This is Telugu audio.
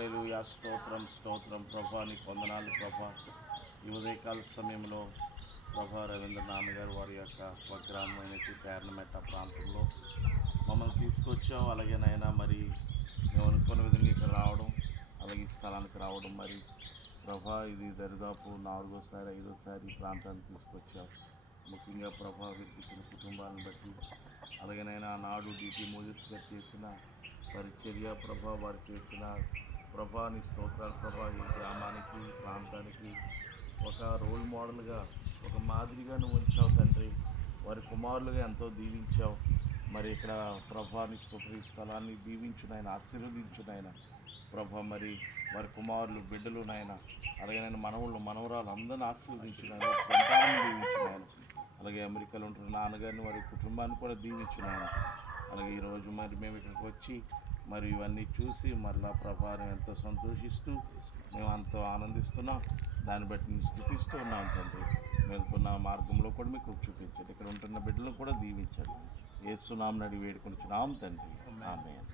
హల్లెలూయా. స్తోత్రం స్తోత్రం ప్రభా, నీ వందనాలు ప్రభా. ఈ ఉదయకాల సమయంలో ప్రభా రవీంద్ర నాన్నగారు వారి యొక్క స్వగ్రామమైనటువంటి పేర్నమెట్ట ప్రాంతంలో మమ్మల్ని తీసుకొచ్చాం. అలాగే నాయన మరి మేము అనుకున్న విధంగా ఇక్కడ రావడం, అలాగే ఈ స్థలానికి రావడం, మరి ప్రభా ఇది దరిదాపు 4వసారి 5వసారి ఈ ప్రాంతానికి తీసుకొచ్చాం. ముఖ్యంగా ప్రభా వీరికి ఇచ్చిన కుటుంబాలను బట్టి, అలాగే నాయన ఆనాడు డిటి మోజెస్ గారు చేసిన పరిచర్య ప్రభా, వారు చేసిన ప్రభా నీ స్తోత్రాలు ప్రభా. ఈ గ్రామానికి ప్రాంతానికి ఒక రోల్ మోడల్గా, ఒక మాదిరిగా నువ్వు ఉంచావు తండ్రి. వారి కుమారులుగా ఎంతో దీవించావు. మరి ఇక్కడ ప్రభా నీ స్తోత్ర ఈ స్థలాన్ని దీవించునైనా, ఆశీర్వదించునైనా ప్రభా. మరి వారి కుమారులు బిడ్డలు నాయన, అలాగే నేను మనవులు మనవరాలు అందరిని ఆశీర్వదించున్నాను, సంతానాన్ని దీవించున్నాను. అలాగే అమెరికాలో ఉంటున్న నాన్నగారిని వారి కుటుంబాన్ని కూడా దీవించున్నాను. అలాగే ఈరోజు మరి మేము ఇక్కడికి వచ్చి మరి ఇవన్నీ చూసి మరలా ప్రభావం ఎంతో సంతోషిస్తూ మేము ఎంతో ఆనందిస్తున్నాం. దాన్ని బట్టి మేము స్థుతిస్తూ ఉన్నాం తండ్రి. వెళ్తున్న మార్గంలో కూడా మీకు చూపించండి, ఇక్కడ ఉంటున్న బిడ్డలను కూడా దీవించండి. యేసు నామమున అడిగి వేడుకొనుచున్నాం తండ్రి, ఆమేన్.